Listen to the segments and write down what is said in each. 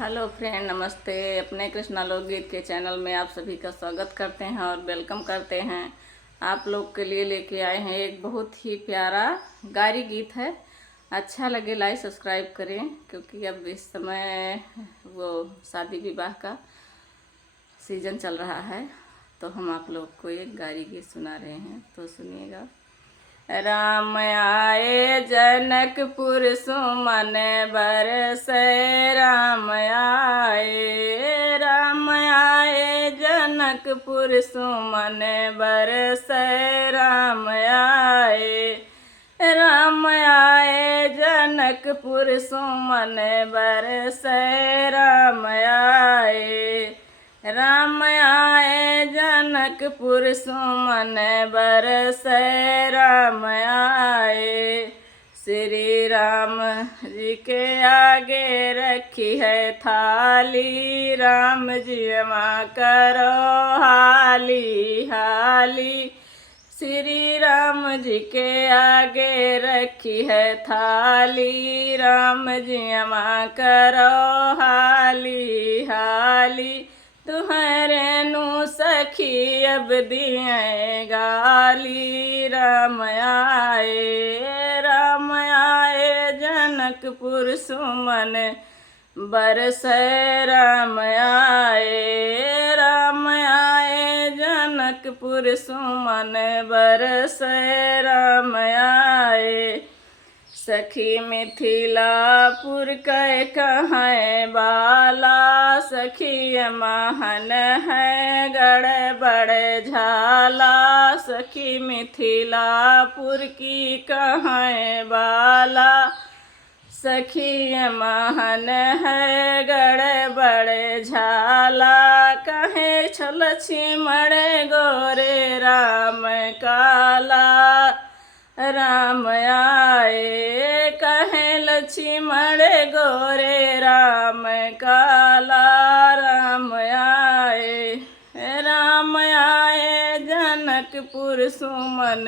Hello friend, नमस्ते। अपने कृष्णा लोकगीत के चैनल में आप सभी का स्वागत करते हैं और वेलकम करते हैं। आप लोग के लिए लेके आए हैं एक बहुत ही प्यारा गारी गीत है। अच्छा लगे लाइक सब्सक्राइब करें, क्योंकि अब इस समय वो शादी विवाह का सीजन चल रहा है, तो हम आप लोग को एक गारी गीत सुना रहे हैं, तो सुनिएगा। राम आए जनकपुर सुमन बरसै, राम आए जनकपुर सुमन बरसै, राम आए जनकपुर सुमन बरसै, राम आए जनकपुर सुमन बरसै, राम आए। श्री राम जी के आगे रखी है थाली, राम जी माँ करो हाली हाली। श्री राम जी के आगे रखी है थाली, राम जी माँ करो हाली हाली। तुम्हारे नु सखी अब दिए गाली, राम आए जनकपुर सुमन बरसै, राम आए जनकपुर सुमन बरसै, राम आए। सखी मिथिलापुर कै कहाँ बाला, सखी महन है गड़बड़ झाला। सखी मिथिलापुर की कहाँ बाला, सखी महन है गड़बड़ झाला। कहे छल छिमड़ गोरे राम काला, राम आए। कहे लक्ष्मण गोरे राम काला, राम आए जनकपुर सुमन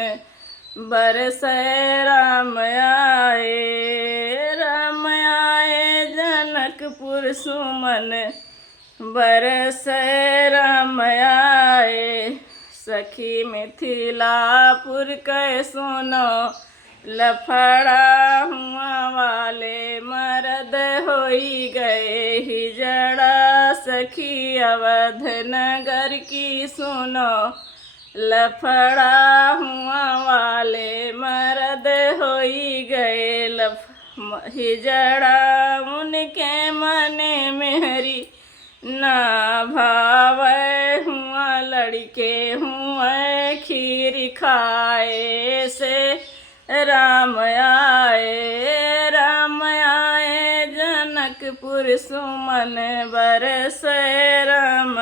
बरसै, राम आए जनकपुर सुमन बरसै, राम आए। सखी मिथिलापुर कै सुनो लफड़ा, हुआ वाले मर्द होई गए हिजड़ा। सखी अवध नगर की सुनो लफड़ा, हुआ वाले मर्द होई गए हिजड़ा। उनके मने मेहरी ना भावे, हुआ लड़के हुआ खीर खाए से, राम आए जनकपुर सुमन बरसै, राम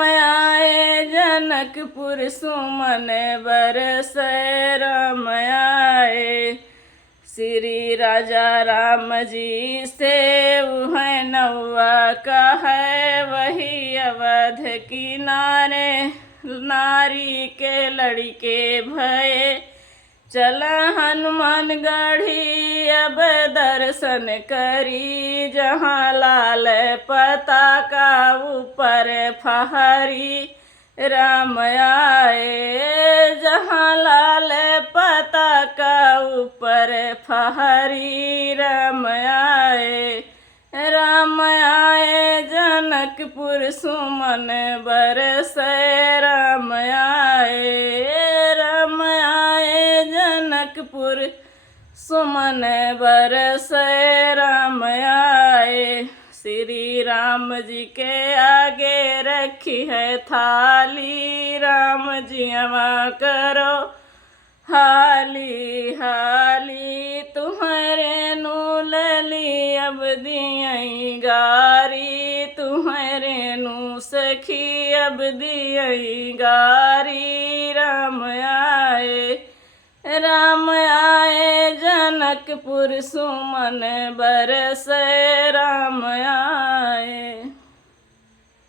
आए जनकपुर सुमन बरसै, राम आए। श्री राजा राम जी से वह नौआ का है, वही अवध किनारे नारी के लड़के भये। चला हनुमान गढ़ी अब दर्शन करी, जहाँ लाल पताका ऊपर फहरी, राम आए। जहाँ लाल पताका ऊपर फहरी, राम आए जनकपुर सुमन बरसै, राम आए जनकपुर सुमन बरसै, राम आए। श्री राम जी के आगे रखी है थाली, राम जी माँ करो हाली हाली। तुम्हारे नु लली अब दियई गारी, तुम्हारे नु सखी अब दियई गारी, राम आए जनकपुर सुमन बरसै, राम आए।